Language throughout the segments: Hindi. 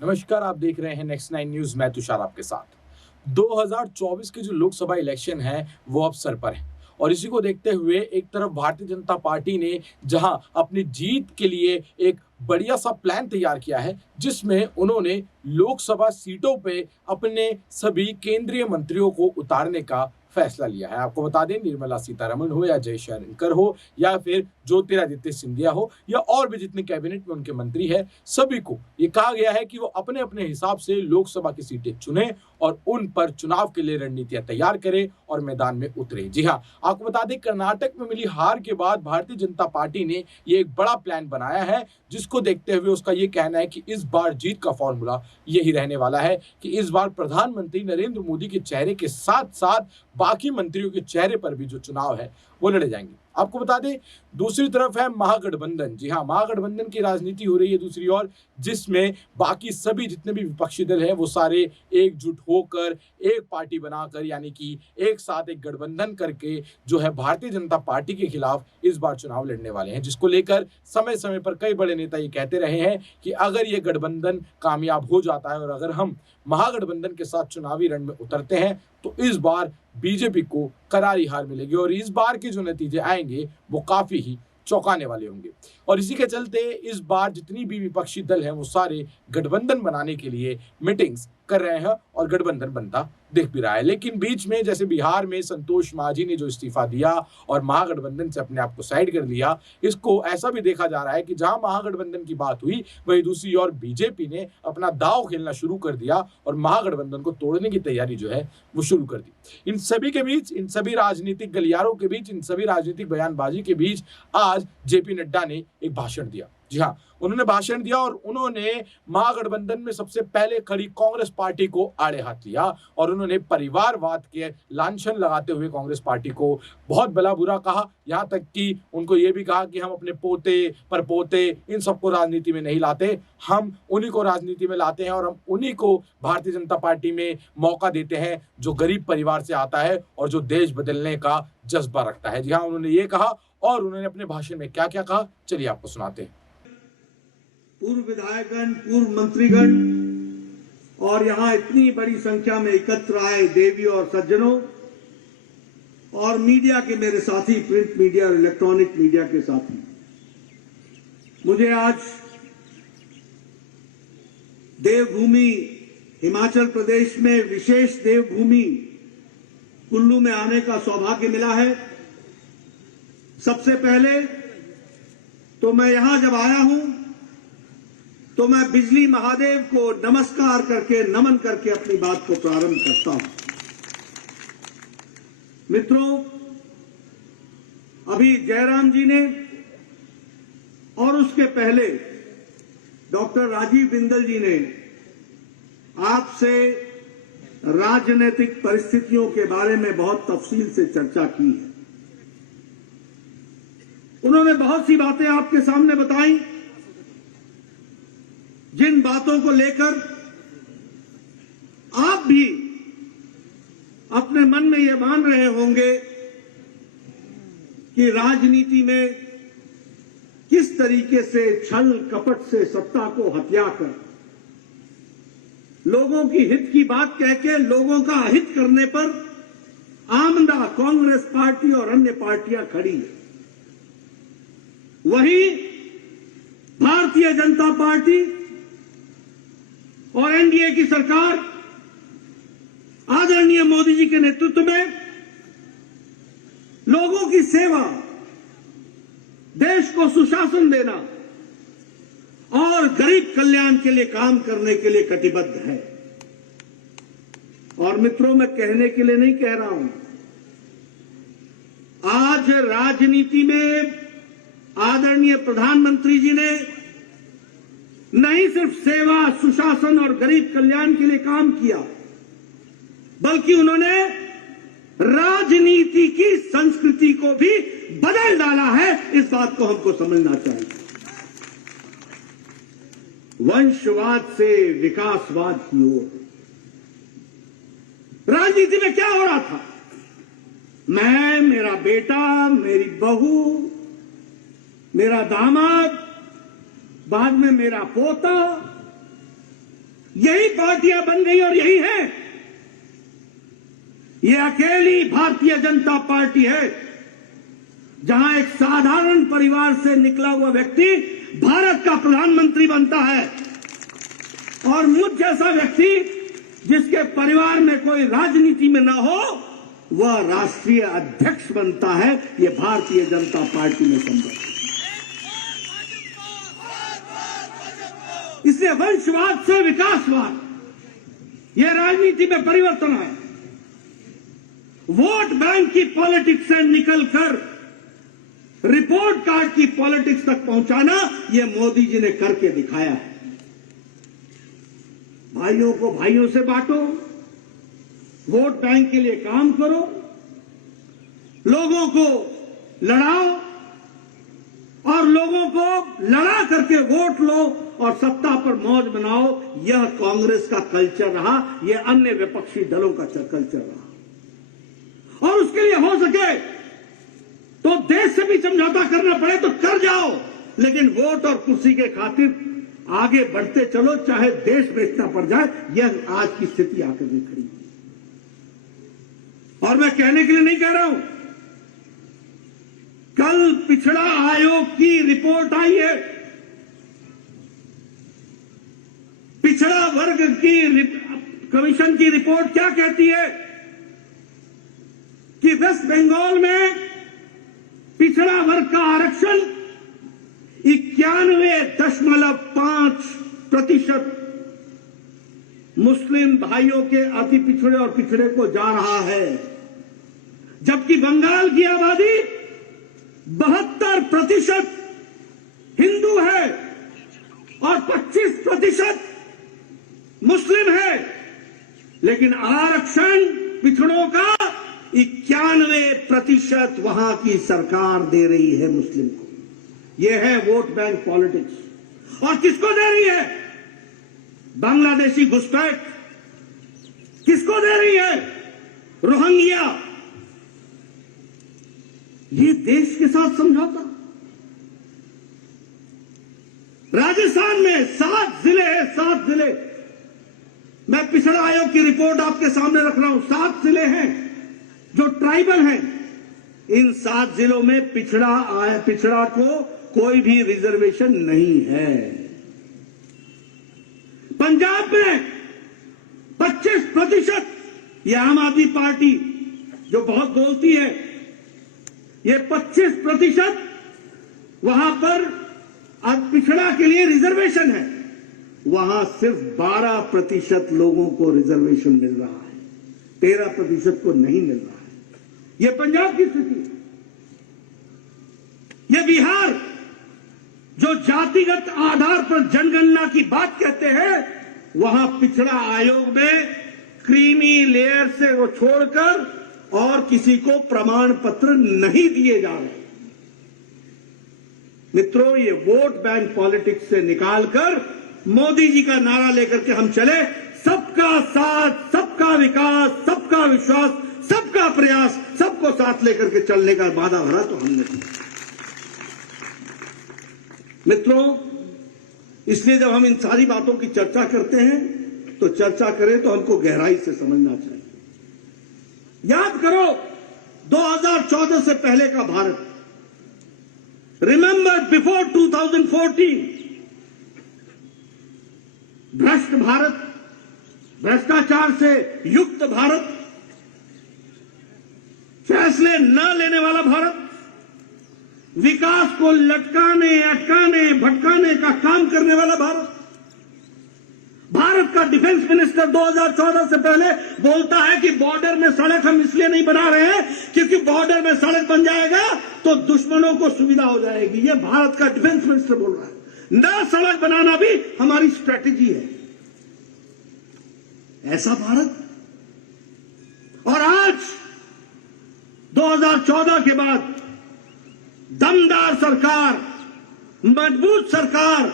नमस्कार, आप देख रहे हैं नेक्स्ट 9 न्यूज़। मैं तुषार आपके साथ। 2024 के जो लोकसभा इलेक्शन है वो अब सर पर है और इसी को देखते हुए एक तरफ भारतीय जनता पार्टी ने जहां अपनी जीत के लिए एक बढ़िया सा प्लान तैयार किया है, जिसमें उन्होंने लोकसभा सीटों पे अपने सभी केंद्रीय मंत्रियों को उतारने का फैसला लिया है। आपको बता दें, निर्मला सीतारमण हो या जयशंकर हो या फिर ज्योतिरादित्य सिंधिया हो या और भी जितने कैबिनेट में उनके मंत्री है, सभी को ये कहा गया है कि वो अपने अपने हिसाब से लोकसभा की सीटें चुने और उन पर चुनाव के लिए रणनीतियां तैयार करें और मैदान में उतरे। जी हाँ, आपको बता दें, कर्नाटक में मिली हार के बाद भारतीय जनता पार्टी ने ये एक बड़ा प्लान बनाया है, जिसको देखते हुए उसका ये कहना है कि इस बार जीत का फॉर्मूला यही रहने वाला है कि इस बार प्रधानमंत्री नरेंद्र मोदी के चेहरे के साथ साथ बाकी मंत्रियों के चेहरे पर भी जो चुनाव है वो लड़े जाएंगे। आपको बता दें, दूसरी तरफ है महागठबंधन। जी हाँ, महागठबंधन की राजनीति हो रही है दूसरी ओर, जिसमें बाकी सभी जितने भी विपक्षी दल हैं वो सारे एकजुट होकर एक पार्टी बनाकर, यानी कि एक साथ एक गठबंधन करके जो है भारतीय जनता पार्टी के खिलाफ इस बार चुनाव लड़ने वाले हैं, जिसको लेकर समय समय पर कई बड़े नेता ये कहते रहे हैं कि अगर ये गठबंधन कामयाब हो जाता है और अगर हम महागठबंधन के साथ चुनावी रण में उतरते हैं तो इस बार बीजेपी को करारी हार मिलेगी और इस बार के जो नतीजे आएंगे वो काफी ही चौंकाने वाले होंगे। और इसी के चलते इस बार जितनी भी विपक्षी दल हैं वो सारे गठबंधन बनाने के लिए मीटिंग्स कर रहे हैं और गठबंधन बनता दिख भी रहा है। लेकिन बीच में जैसे बिहार में संतोष मांझी ने जो इस्तीफा दिया और महागठबंधन से अपने आप को साइड कर लिया, इसको ऐसा भी देखा जा रहा है कि जहां महागठबंधन की बात हुई वहीं दूसरी ओर बीजेपी ने अपना दांव खेलना शुरू कर दिया और महागठबंधन को तोड़ने की तैयारी जो है वो शुरू कर दी। इन सभी के बीच, इन सभी राजनीतिक गलियारों के बीच, इन सभी राजनीतिक बयानबाजी के बीच आज जेपी नड्डा ने एक भाषण दिया। जी हाँ, उन्होंने भाषण दिया और उन्होंने महागठबंधन में सबसे पहले खड़ी कांग्रेस पार्टी को आड़े हाथ लिया और उन्होंने परिवारवाद के लांछन लगाते हुए कांग्रेस पार्टी को बहुत भला बुरा कहा। यहां तक कि उनको यह भी कहा कि हम अपने पोते परपोते इन सबको राजनीति में नहीं लाते, हम उन्हीं को राजनीति में लाते हैं और हम उन्हीं को भारतीय जनता पार्टी में मौका देते हैं जो गरीब परिवार से आता है और जो देश बदलने का जज्बा रखता है। जी हाँ, उन्होंने ये कहा और उन्होंने अपने भाषण में क्या क्या कहा, चलिए आपको सुनाते हैं। पूर्व विधायकगण, पूर्व मंत्रीगण और यहां इतनी बड़ी संख्या में एकत्र आए देवी और सज्जनों और मीडिया के मेरे साथी, प्रिंट मीडिया और इलेक्ट्रॉनिक मीडिया के साथी, मुझे आज देवभूमि हिमाचल प्रदेश में, विशेष देवभूमि कुल्लू में आने का सौभाग्य मिला है। सबसे पहले तो मैं यहां जब आया हूं तो मैं बिजली महादेव को नमस्कार करके, नमन करके अपनी बात को प्रारंभ करता हूं। मित्रों, अभी जयराम जी ने और उसके पहले डॉक्टर राजीव बिंदल जी ने आपसे राजनीतिक परिस्थितियों के बारे में बहुत तफसील से चर्चा की है। उन्होंने बहुत सी बातें आपके सामने बताई, जिन बातों को लेकर आप भी अपने मन में यह मान रहे होंगे कि राजनीति में किस तरीके से छल कपट से सत्ता को हथियाकर लोगों की हित की बात कह के लोगों का अहित करने पर आमदा कांग्रेस पार्टी और अन्य पार्टियां खड़ी है। वहीं भारतीय जनता पार्टी और एनडीए की सरकार आदरणीय मोदी जी के नेतृत्व में लोगों की सेवा, देश को सुशासन देना और गरीब कल्याण के लिए काम करने के लिए कटिबद्ध है। और मित्रों, मैं कहने के लिए नहीं कह रहा हूं, आज राजनीति में आदरणीय प्रधानमंत्री जी ने नहीं सिर्फ सेवा, सुशासन और गरीब कल्याण के लिए काम किया, बल्कि उन्होंने राजनीति की संस्कृति को भी बदल डाला है। इस बात को हमको समझना चाहिए। वंशवाद से विकासवाद की ओर राजनीति में क्या हो रहा था? मैं, मेरा बेटा, मेरी बहू, मेरा दामाद, बाद में मेरा पोता, यही पार्टियां बन गई और यही है। ये अकेली भारतीय जनता पार्टी है जहां एक साधारण परिवार से निकला हुआ व्यक्ति भारत का प्रधानमंत्री बनता है और मुझ जैसा व्यक्ति जिसके परिवार में कोई राजनीति में ना हो वह राष्ट्रीय अध्यक्ष बनता है। यह भारतीय जनता पार्टी में संभव है। इसलिए वंशवाद से विकासवाद, यह राजनीति में परिवर्तन है। वोट बैंक की पॉलिटिक्स से निकलकर रिपोर्ट कार्ड की पॉलिटिक्स तक पहुंचाना यह मोदी जी ने करके दिखाया है। भाइयों को भाइयों से बांटो, वोट बैंक के लिए काम करो, लोगों को लड़ाओ और लोगों को लड़ा करके वोट लो और सत्ता पर मौज बनाओ। यह कांग्रेस का कल्चर रहा, यह अन्य विपक्षी दलों का कल्चर रहा। और उसके लिए हो सके तो देश से भी समझौता करना पड़े तो कर जाओ, लेकिन वोट और कुर्सी के खातिर आगे बढ़ते चलो, चाहे देश बेचना पड़ जाए। यह आज की स्थिति आकर के खड़ी है। और मैं कहने के लिए नहीं कह रहा हूं, कल पिछड़ा आयोग की रिपोर्ट आई है। पिछड़ा वर्ग की कमीशन की रिपोर्ट क्या कहती है कि वेस्ट बंगाल में पिछड़ा वर्ग का आरक्षण 91.5% मुस्लिम भाइयों के अति पिछड़े और पिछड़े को जा रहा है, जबकि बंगाल की आबादी 72% हिंदू है और 25% मुस्लिम है। लेकिन आरक्षण पिछड़ों का 91% वहां की सरकार दे रही है मुस्लिम को। यह है वोट बैंक पॉलिटिक्स। और किसको दे रही है? बांग्लादेशी घुसपैठ किसको दे रही है? रोहिंग्या। ये देश के साथ समझौता। राजस्थान में 7 जिले हैं, 7 जिले। मैं पिछड़ा आयोग की रिपोर्ट आपके सामने रख रहा हूं। 7 जिले हैं जो ट्राइबल हैं। इन 7 जिलों में पिछड़ा को कोई भी रिजर्वेशन नहीं है। पंजाब में 25%, ये आम आदमी पार्टी जो बहुत बोलती है, ये 25% वहां पर अब पिछड़ा के लिए रिजर्वेशन है। वहां सिर्फ 12% लोगों को रिजर्वेशन मिल रहा है, 13% को नहीं मिल रहा है। यह पंजाब की स्थिति है। यह बिहार जो जातिगत आधार पर जनगणना की बात कहते हैं, वहां पिछड़ा आयोग में क्रीमी लेयर से वो छोड़कर और किसी को प्रमाण पत्र नहीं दिए जा रहे। मित्रों, ये वोट बैंक पॉलिटिक्स से निकालकर मोदी जी का नारा लेकर के हम चले, सबका साथ, सबका विकास, सबका विश्वास, सबका प्रयास, सबको साथ लेकर के चलने का वादा भरा तो हमने किया। मित्रों, इसलिए जब हम इन सारी बातों की चर्चा करते हैं तो चर्चा करें तो हमको गहराई से समझना चाहिए। याद करो 2014 से पहले का भारत। रिमेंबर बिफोर 2014, भ्रष्ट भारत, भ्रष्टाचार से युक्त भारत, फैसले न लेने वाला भारत, विकास को लटकाने, अटकाने, भटकाने का काम करने वाला भारत। भारत का डिफेंस मिनिस्टर 2014 से पहले बोलता है कि बॉर्डर में सड़क हम इसलिए नहीं बना रहे हैं क्योंकि बॉर्डर में सड़क बन जाएगा तो दुश्मनों को सुविधा हो जाएगी। यह भारत का डिफेंस मिनिस्टर बोल रहा है। ना सड़क बनाना भी हमारी स्ट्रेटेजी है। ऐसा भारत। और आज 2014 के बाद दमदार सरकार, मजबूत सरकार,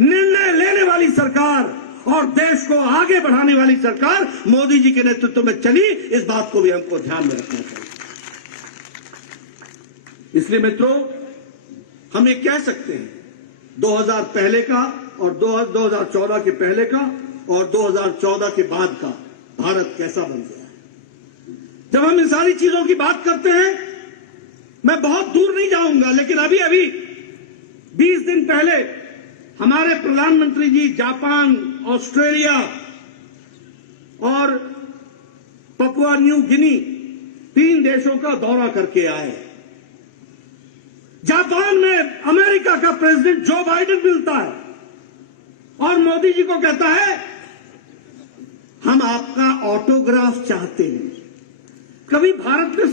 निर्णय लेने वाली सरकार और देश को आगे बढ़ाने वाली सरकार मोदी जी के नेतृत्व में चली। इस बात को भी हमको ध्यान में रखना चाहिए। इसलिए मित्रों, हम ये कह सकते हैं 2000 पहले का और 2014 के पहले का और 2014 के बाद का भारत कैसा बन गया है। जब हम इन सारी चीजों की बात करते हैं, मैं बहुत दूर नहीं जाऊंगा, लेकिन अभी 20 दिन पहले हमारे प्रधानमंत्री जी जापान, ऑस्ट्रेलिया और पपुआ न्यू गिनी 3 देशों का दौरा करके आए। जापान में अमेरिका का प्रेसिडेंट जो बाइडेन मिलता है और मोदी जी को कहता है हम आपका ऑटोग्राफ चाहते हैं। कभी भारत ने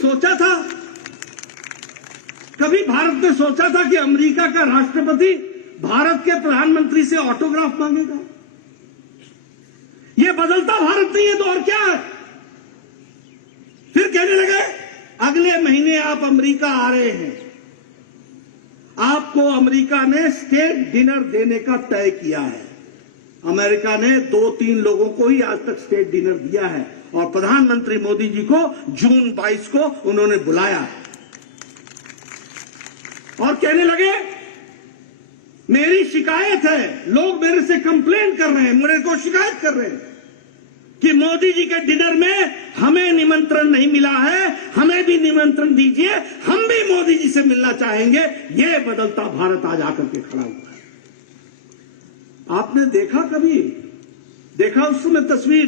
सोचा था कि अमेरिका का राष्ट्रपति भारत के प्रधानमंत्री से ऑटोग्राफ मांगेगा? यह बदलता भारत नहीं है तो और क्या है? फिर कहने लगे अगले महीने आप अमेरिका आ रहे हैं, आपको अमेरिका ने स्टेट डिनर देने का तय किया है। अमेरिका ने 2-3 लोगों को ही आज तक स्टेट डिनर दिया है और प्रधानमंत्री मोदी जी को जून 22 को उन्होंने बुलाया है। और कहने लगे मेरी शिकायत है, लोग मेरे से कंप्लेंट कर रहे हैं, मेरे को शिकायत कर रहे हैं कि मोदी जी के डिनर में हमें निमंत्रण नहीं मिला है, हमें भी निमंत्रण दीजिए, हम भी मोदी जी से मिलना चाहेंगे। ये बदलता भारत आज आकर के खड़ा हुआ है। आपने देखा उस समय तस्वीर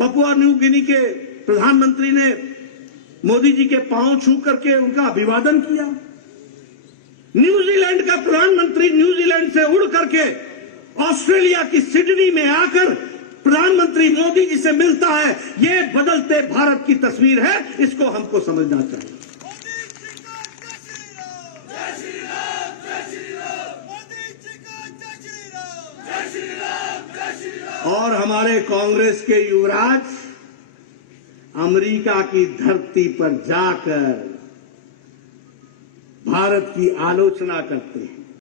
पपुआ न्यू गिनी के प्रधानमंत्री ने मोदी जी के पांव छू करके उनका अभिवादन किया। न्यूजीलैंड का प्रधानमंत्री न्यूजीलैंड से उड़ करके ऑस्ट्रेलिया की सिडनी में आकर प्रधानमंत्री मोदी जी से मिलता है। यह बदलते भारत की तस्वीर है, इसको हमको समझना चाहिए। और हमारे कांग्रेस के युवराज अमेरिका की धरती पर जाकर भारत की आलोचना करते हैं।